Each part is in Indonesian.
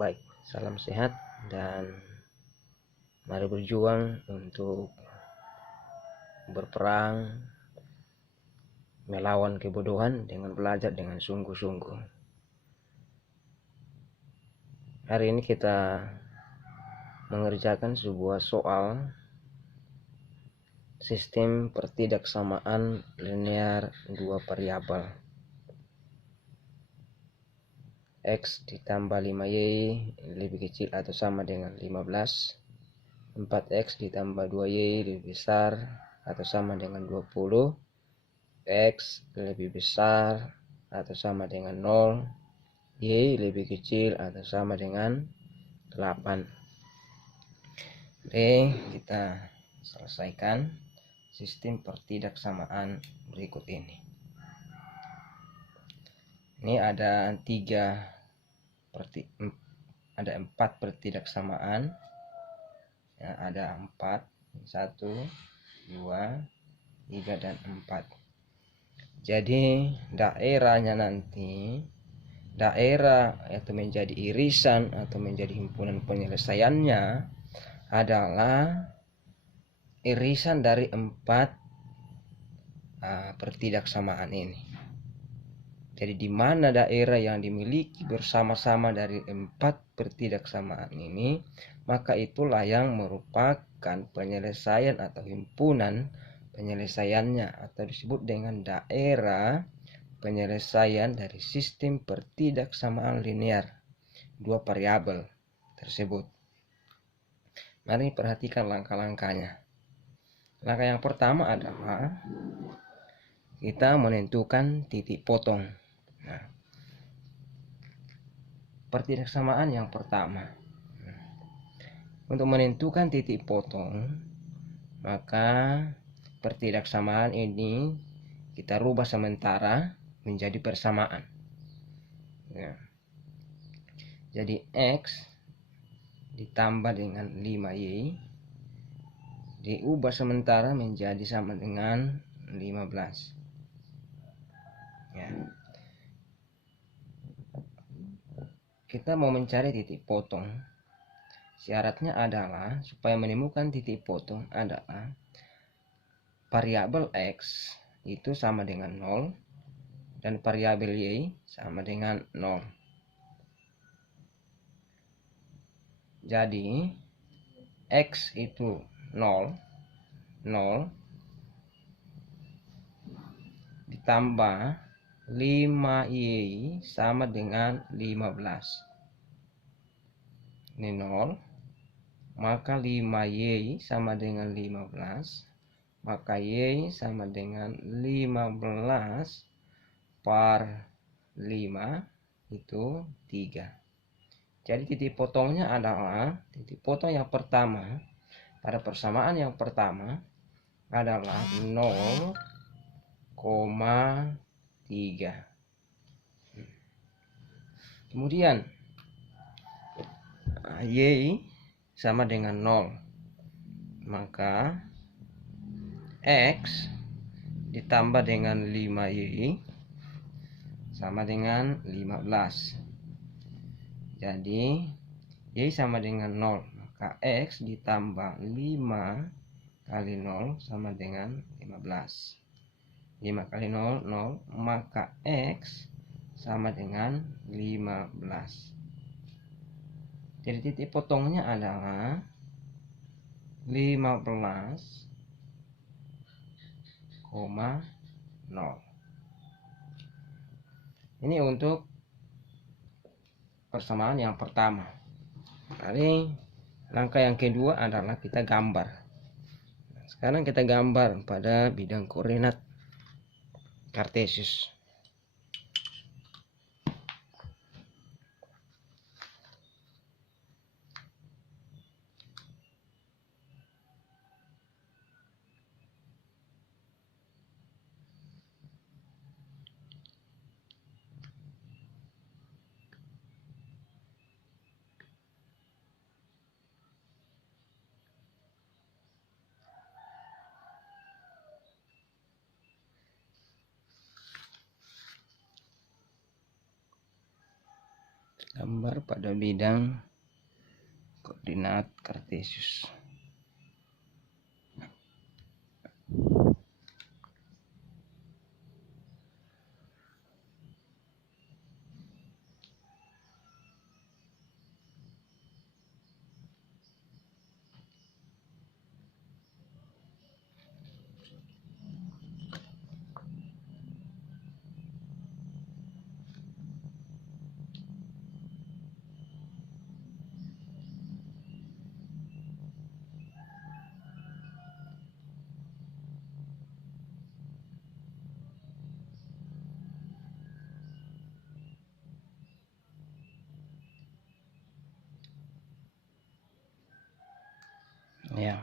Baik, salam sehat dan mari berjuang untuk berperang melawan kebodohan dengan belajar dengan sungguh-sungguh. Hari ini kita mengerjakan sebuah soal sistem pertidaksamaan linear dua variabel. X ditambah 5Y lebih kecil atau sama dengan 15. 4X ditambah 2Y lebih besar atau sama dengan 20. X lebih besar atau sama dengan 0. Y lebih kecil atau sama dengan 8. Oke, kita selesaikan sistem pertidaksamaan berikut ini. Ini ada 4 pertidaksamaan. Ya, ada 4, 1, 2, 3, dan 4. Jadi daerahnya nanti, daerah atau menjadi irisan atau menjadi himpunan penyelesaiannya adalah irisan dari 4 pertidaksamaan ini. Jadi di mana daerah yang dimiliki bersama-sama dari 4 pertidaksamaan ini, maka itulah yang merupakan penyelesaian atau himpunan penyelesaiannya, atau disebut dengan daerah penyelesaian dari sistem pertidaksamaan linear dua variabel tersebut. Mari perhatikan langkah-langkahnya. Langkah yang pertama adalah kita menentukan titik potong. Nah, pertidaksamaan yang pertama, untuk menentukan titik potong, maka pertidaksamaan ini kita rubah sementara menjadi persamaan. Ya. Jadi X ditambah dengan 5Y diubah sementara menjadi sama dengan 15. Ya. Kita mau mencari titik potong. Syaratnya adalah supaya menemukan titik potong adalah variabel X itu sama dengan 0 dan variabel Y sama dengan 0. Jadi X itu 0 ditambah 5Y sama dengan 15. Ini 0, maka 5Y sama dengan 15, maka Y sama dengan 15 per 5 itu 3. Jadi titik potongnya adalah, titik potong yang pertama pada persamaan yang pertama adalah 0,3. Kemudian Y sama dengan 0, maka X ditambah dengan 5Y sama dengan 15. Jadi Y sama dengan 0, maka X ditambah 5 kali 0 sama dengan 15. 5 kali 0, 0, maka X sama dengan 15. Jadi titik potongnya adalah 15,0. Ini untuk persamaan yang pertama. Jadi langkah yang kedua adalah kita gambar. Sekarang kita gambar pada bidang koordinat kartesius. Gambar pada bidang koordinat kartesius. Ya,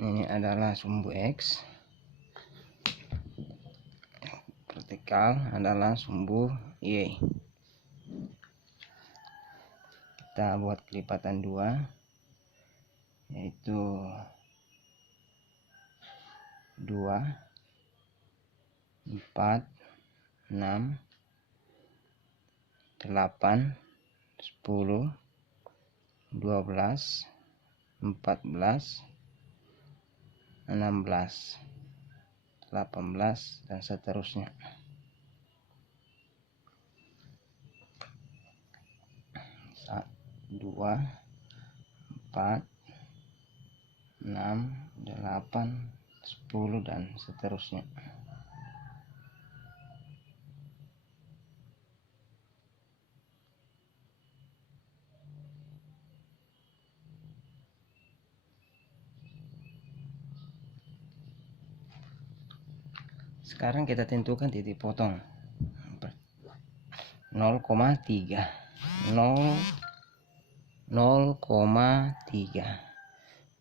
ini adalah sumbu X, vertikal adalah sumbu Y. Kita buat kelipatan 2, yaitu 2, 4, 6, 8, 10, 12, 14, 16, 18, dan seterusnya. Dua, 4, 6, 8, 10, dan seterusnya. Sekarang kita tentukan titik potong 0,3.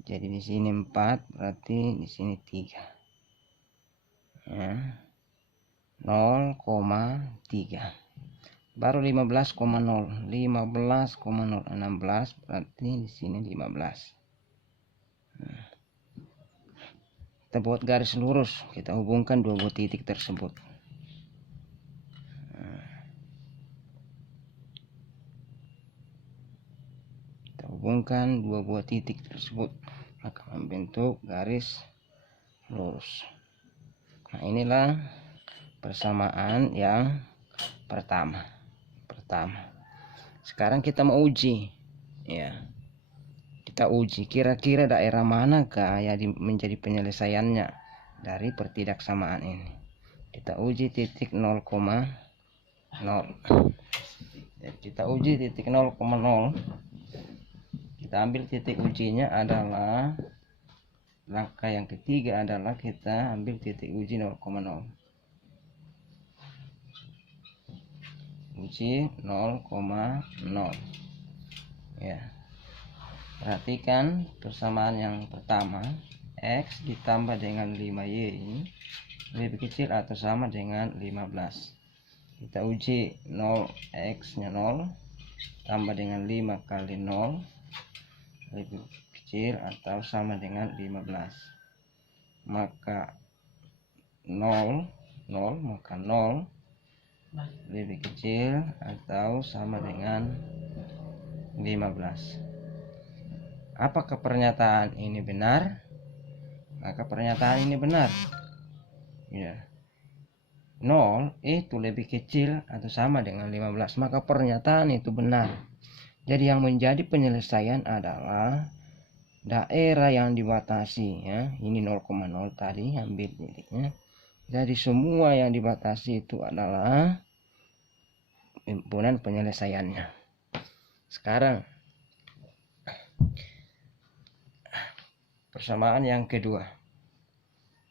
Jadi di sini 4, berarti di sini 3. Ya. 0,3. Baru 15,0. 16, berarti di sini 15. Kita buat garis lurus, kita hubungkan dua buah titik tersebut. Kita hubungkan dua buah titik tersebut, maka membentuk garis lurus. Nah, inilah persamaan yang pertama. Sekarang kita mau uji, ya. Kita uji kira-kira daerah manakah yang menjadi penyelesaiannya dari pertidaksamaan ini. Kita uji titik 0,0. Kita uji titik 0,0. Kita ambil titik ujinya adalah langkah yang ketiga adalah kita ambil titik uji 0,0. Uji 0,0. Ya. Perhatikan persamaan yang pertama, X ditambah dengan 5Y lebih kecil atau sama dengan 15. Kita uji 0, X nya 0 tambah dengan 5 kali 0 lebih kecil atau sama dengan 15. Maka 0 maka 0 lebih kecil atau sama dengan 15. Apakah pernyataan ini benar? Maka pernyataan ini benar. Ya. 0 itu lebih kecil atau sama dengan 15. Maka pernyataan itu benar. Jadi yang menjadi penyelesaian adalah daerah yang dibatasi, ya. Ini 0,0 tadi, ambil titiknya. Jadi semua yang dibatasi itu adalah himpunan penyelesaiannya. Sekarang persamaan yang kedua,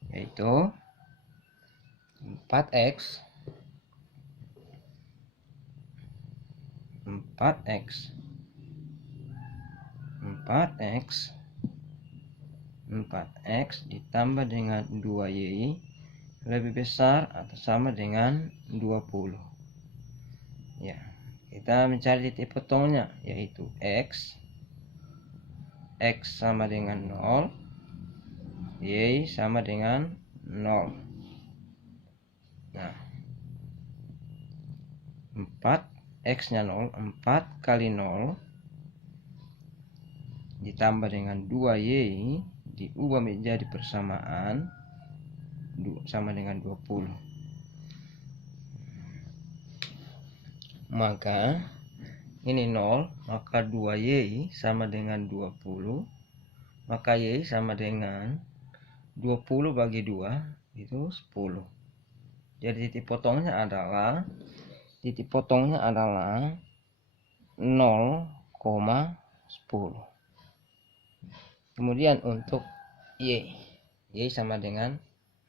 yaitu 4x 4x ditambah dengan 2y lebih besar atau sama dengan 20. Ya, kita mencari titik potongnya, yaitu x sama dengan 0, y sama dengan 0. Nah, 4 X nya 0, 4 kali 0 ditambah dengan 2Y diubah menjadi persamaan sama dengan 20. Maka ini 0, maka 2Y sama dengan 20, maka Y sama dengan 20 bagi 2 itu 10. Jadi titik potongnya adalah 0,10. Kemudian untuk Y sama dengan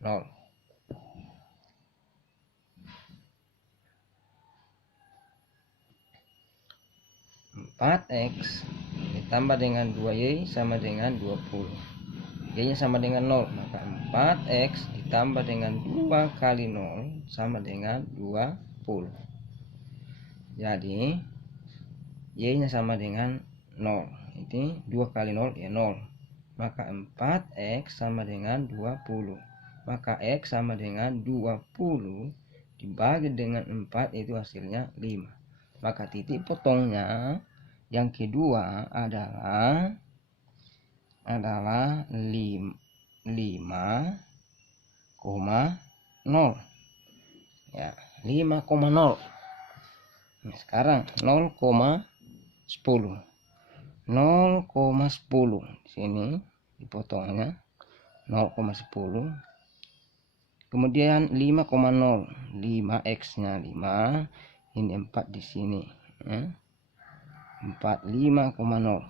0. X ditambah dengan 2Y sama dengan 20. Y nya sama dengan 0, maka 4X ditambah dengan 2 kali 0 sama dengan 20. Jadi Y nya sama dengan 0. Ini 2 kali 0 ya 0. Maka 4X sama dengan 20. Maka X sama dengan 20 dibagi dengan 4 itu hasilnya 5. Maka titik potongnya yang kedua adalah 5,0 ya, 5,0. Nah, sekarang 0,10 di sini dipotongnya 0,10. Kemudian 5,0, 5X nya 5, ini 4 di sini ya. 4, 5,0.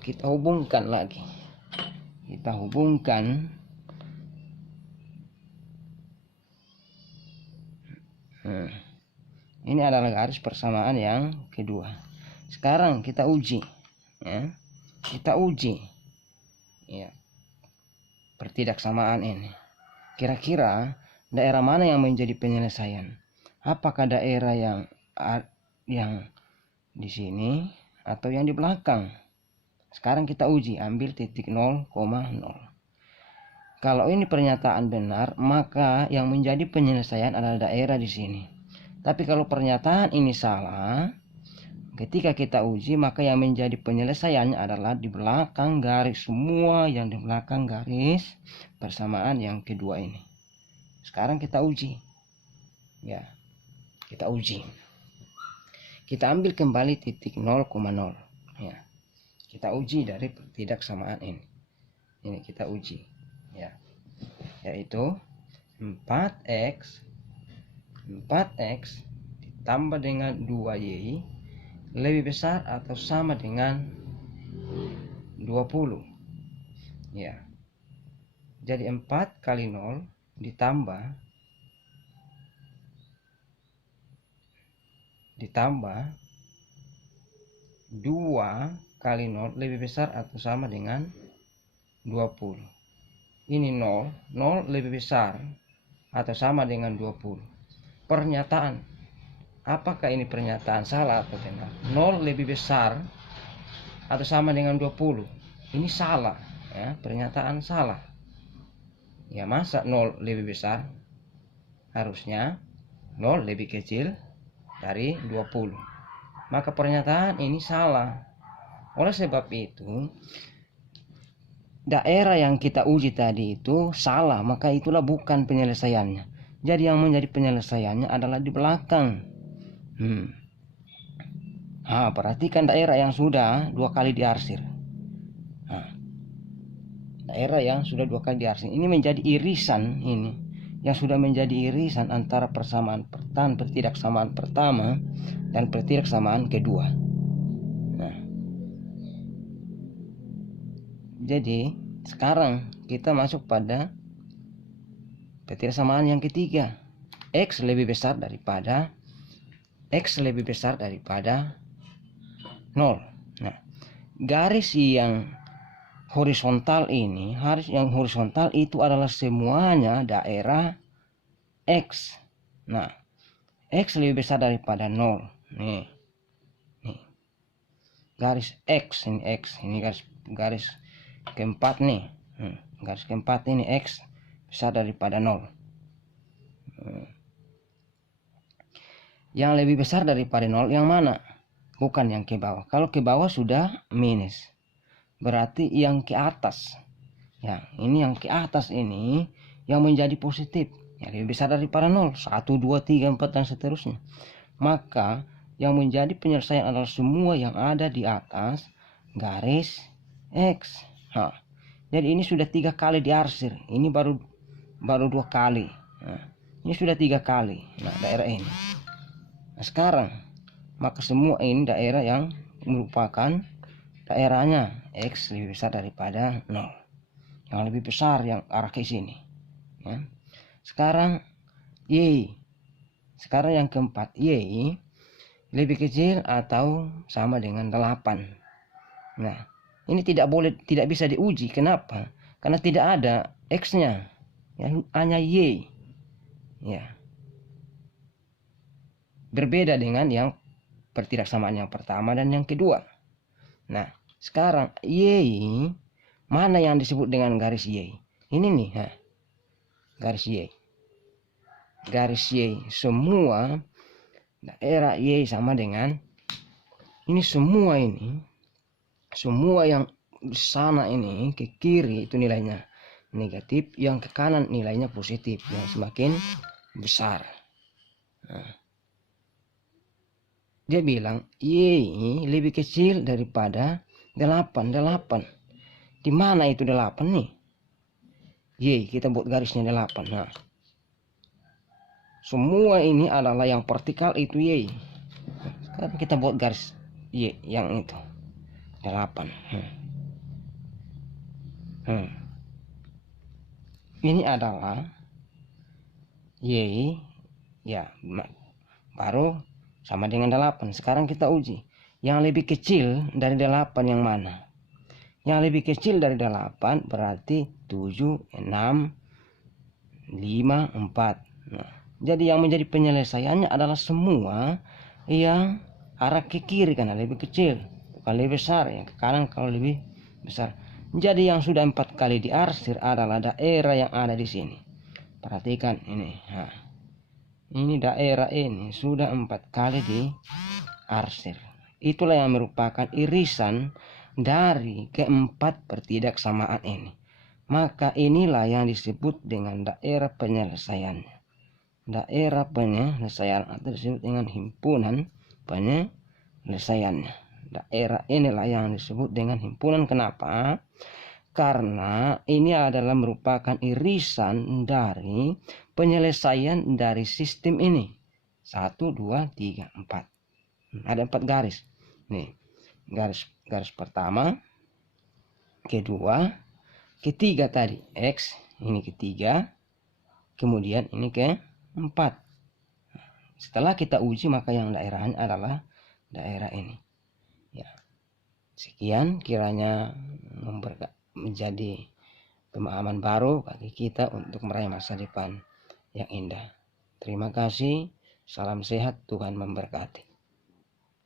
Kita hubungkan lagi. Ini adalah garis persamaan yang kedua. Sekarang kita uji ya. Ya, pertidaksamaan ini. Kira-kira daerah mana yang menjadi penyelesaian? Apakah daerah yang di sini atau yang di belakang? Sekarang kita uji, ambil titik 0,0. Kalau ini pernyataan benar, maka yang menjadi penyelesaian adalah daerah di sini. Tapi kalau pernyataan ini salah, ketika kita uji, maka yang menjadi penyelesaiannya adalah di belakang garis, semua yang di belakang garis persamaan yang kedua ini. Sekarang kita uji. Ya, kita uji. Kita ambil kembali titik 0,0. Ya. Kita uji dari pertidaksamaan ini. Ini kita uji. Ya. Yaitu 4X ditambah dengan 2Y lebih besar atau sama dengan 20. Ya. Jadi 4 kali 0 ditambah 2 kali 0 lebih besar atau sama dengan 20. Ini 0 lebih besar atau sama dengan 20. Pernyataan, apakah ini pernyataan salah atau benar? 0 lebih besar atau sama dengan 20. Ini salah ya, pernyataan salah. Ya, masa 0 lebih besar? Harusnya 0 lebih kecil dari 20. Maka pernyataan ini salah. Oleh sebab itu, daerah yang kita uji tadi itu salah, maka itulah bukan penyelesaiannya. Jadi yang menjadi penyelesaiannya adalah di belakang. Perhatikan daerah yang sudah 2 kali diarsir. Daerah yang sudah 2 kali diarsir ini menjadi irisan ini, yang sudah menjadi irisan antara pertidaksamaan pertama dan pertidaksamaan kedua. Jadi sekarang kita masuk pada pertidaksamaan yang ketiga. X lebih besar daripada 0. Nah, garis yang horizontal ini, itu adalah semuanya daerah X. Nah, X lebih besar daripada 0. Nih. Garis X ini, garis keempat nih. Garis keempat ini X besar daripada 0. Yang lebih besar daripada 0 yang mana? bukan yang ke bawah. Kalau ke bawah sudah minus, berarti yang ke atas, ya ini yang ke atas ini yang menjadi positif, yang lebih besar daripada 0, 1, 2, 3, 4 dan seterusnya. Maka yang menjadi penyelesaian adalah semua yang ada di atas garis X. Jadi ini sudah 3 kali diarsir, ini baru 2 kali. Ini sudah 3 kali. Nah, daerah ini. Nah, sekarang maka semua ini daerah yang merupakan daerahnya X lebih besar daripada 0, yang lebih besar yang arah ke sini, ya. Sekarang Y, sekarang yang keempat, Y lebih kecil atau sama dengan 8. Nah, ini tidak bisa diuji. Kenapa? Karena tidak ada X-nya, ya, hanya Y, ya. Berbeda dengan yang pertidaksamaan yang pertama dan yang kedua. Nah, sekarang Y, mana yang disebut dengan garis Y? Ini nih, garis Y. Garis Y, semua daerah Y sama dengan ini, semua yang di sana ini ke kiri itu nilainya negatif, yang ke kanan nilainya positif, yang semakin besar. Nah, dia bilang Y lebih kecil daripada 8. Di mana itu 8 nih? Y, kita buat garisnya 8. Nah, semua ini adalah yang vertikal itu Y. Sekarang kita buat garis Y yang itu 8. Ini adalah Y, ya, baru sama dengan 8. Sekarang kita uji. Yang lebih kecil dari 8 yang mana? Yang lebih kecil dari 8 berarti 7, 6, 5, 4. Nah, jadi yang menjadi penyelesaiannya adalah semua yang arah ke kiri karena lebih kecil, bukan lebih besar. Yang ke kanan kalau lebih besar. Jadi yang sudah 4 kali diarsir adalah daerah yang ada di sini. Perhatikan ini. Ini daerah ini sudah 4 kali diarsir. Itulah yang merupakan irisan dari keempat pertidaksamaan ini. Maka inilah yang disebut dengan daerah penyelesaian. Daerah penyelesaian atau disebut dengan himpunan penyelesaiannya. Daerah inilah yang disebut dengan himpunan. Kenapa? Karena ini adalah merupakan irisan dari penyelesaian dari sistem ini. 1, 2, 3, 4. Ada 4 garis. Nih, garis pertama, kedua, ketiga tadi X, ini ketiga, kemudian ini keempat. Setelah kita uji maka yang daerahnya adalah daerah ini. Ya. Sekian, kiranya menjadi pemahaman baru bagi kita untuk meraih masa depan yang indah. Terima kasih. Salam sehat, Tuhan memberkati.